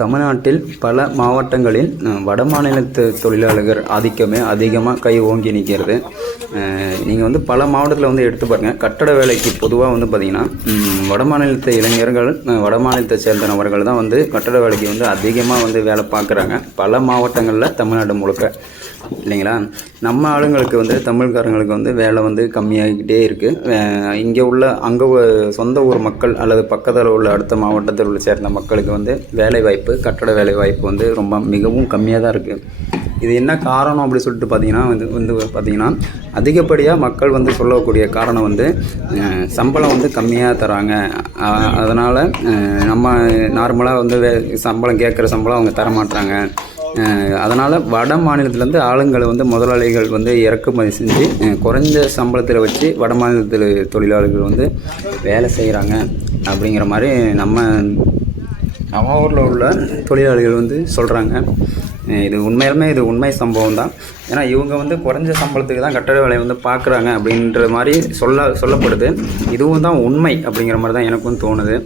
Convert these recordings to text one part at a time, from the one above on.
தமிழ்நாட்டில் பல மாவட்டங்களில் வட மாநிலத்து தொழிலாளர்கள் ஆதிக்கமே அதிகமாக கை ஓங்கி நிற்கிறது. நீங்கள் வந்து பல மாவட்டத்தில் வந்து எடுத்து பாருங்கள் கட்டட வேலைக்கு பொதுவாக வந்து பார்த்திங்கன்னா வட மாநிலத்து இளைஞர்கள் வட மாநிலத்தை சேர்ந்த நபர்கள் தான் வந்து கட்டட வேலைக்கு வந்து அதிகமாக வந்து வேலை பார்க்குறாங்க பல மாவட்டங்களில் தமிழ்நாடு முழுக்க. இல்லைங்களா? நம்ம ஆளுங்களுக்கு வந்து தமிழ்காரங்களுக்கு வந்து வேலை வந்து கம்மியாகிக்கிட்டே இருக்குது இங்கே உள்ள அங்கே சொந்த ஊர் மக்கள் அல்லது பக்கத்தில் உள்ள அடுத்த மாவட்டத்தில் உள்ள சேர்ந்த மக்களுக்கு வந்து வேலை வாய்ப்பு கட்டட வேலை வாய்ப்பு வந்து ரொம்ப மிகவும் கம்மியாக தான் இருக்குது இது என்ன காரணம் அப்படி சொல்லிட்டு பார்த்தீங்கன்னா வந்து வந்து பார்த்தீங்கன்னா அதிகப்படியாக மக்கள் வந்து சொல்லக்கூடிய காரணம் வந்து சம்பளம் வந்து கம்மியாக தராங்க. அதனால் நம்ம நார்மலாக வந்து வே சம்பளம் கேட்குற சம்பளம் அவங்க தர மாட்டாங்க அதனால் வட மாநிலத்திலேருந்து ஆளுங்களை வந்து முதலாளிகள் வந்து இறக்குமதி செஞ்சு குறைஞ்ச சம்பளத்தில் வச்சு வட மாநிலத்தில் தொழிலாளர்கள் வந்து வேலை செய்கிறாங்க அப்படிங்கிற மாதிரி நம்ம நம்ம ஊரில் உள்ள தொழிலாளிகள் வந்து சொல்கிறாங்க இது உண்மையிலுமே இது உண்மை சம்பவம் தான். ஏன்னா இவங்க வந்து குறைஞ்ச சம்பளத்துக்கு தான் கட்டட வேலையை வந்து பார்க்குறாங்க அப்படின்ற மாதிரி சொல்ல சொல்லப்படுது. இதுவும் தான் உண்மை அப்படிங்கிற மாதிரி தான் எனக்கும் தோணுது.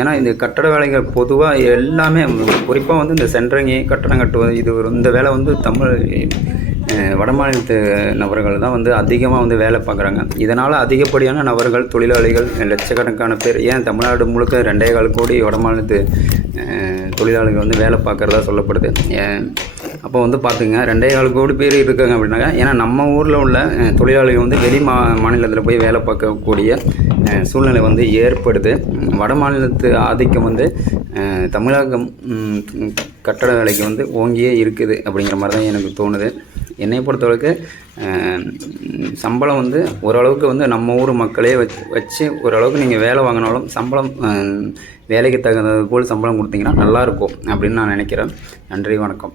ஏன்னா இந்த கட்டட வேலைகள் பொதுவாக எல்லாமே குறிப்பாக வந்து இந்த சென்ட்ரிங்கு கட்டடம் கட்டுவது இது இந்த வேலை வந்து தமிழ் வடமாநிலத்து வட மாநிலத்து நபர்கள் தான் வந்து அதிகமாக வந்து வேலை பார்க்குறாங்க. இதனால் அதிகப்படியான நபர்கள் தொழிலாளிகள் லட்சக்கணக்கான பேர் ஏன் தமிழ்நாடு முழுக்க ரெண்டே கால் கோடி வட மாநிலத்து தொழிலாளிகள் வந்து வேலை பார்க்குறதா சொல்லப்படுது. ஏன் அப்போ வந்து பார்த்துங்க ரெண்டே கால் கோடி பேர் இருக்காங்க அப்படின்னாக்கா ஏன்னா நம்ம ஊரில் உள்ள தொழிலாளிகள் வந்து வெளி மா மாநிலத்தில் போய் வேலை பார்க்கக்கூடிய சூழ்நிலை வந்து ஏற்படுது. வட மாநிலத்து ஆதிக்கம் வந்து தமிழகம் கட்டட வேலைக்கு வந்து ஓங்கியே இருக்குது அப்படிங்கிற மாதிரி தான் எனக்கு தோணுது. என்னை பொறுத்தளவுக்கு சம்பளம் வந்து ஓரளவுக்கு வந்து நம்ம ஊர் மக்களே வச்சு வச்சு ஓரளவுக்கு நீங்கள் வேலை வாங்கினாலும் சம்பளம் வேலைக்கு தகுந்தது போல் சம்பளம் கொடுத்தீங்கன்னா நல்லாயிருக்கும் அப்படின்னு நான் நினைக்கிறேன். நன்றி வணக்கம்.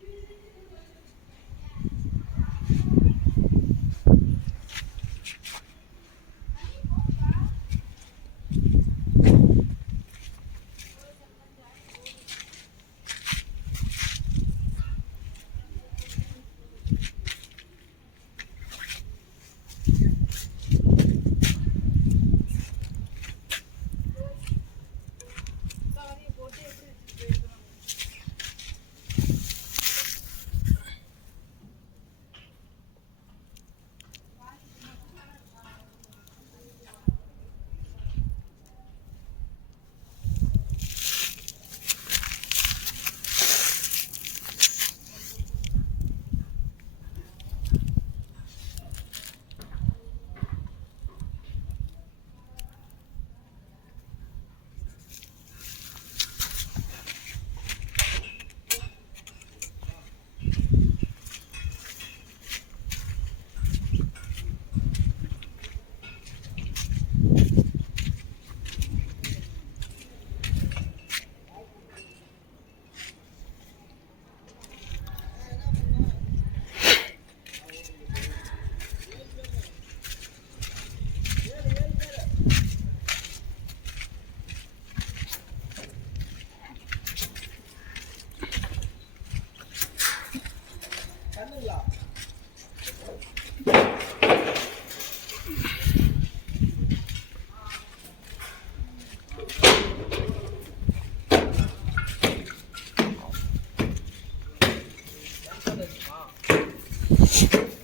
な。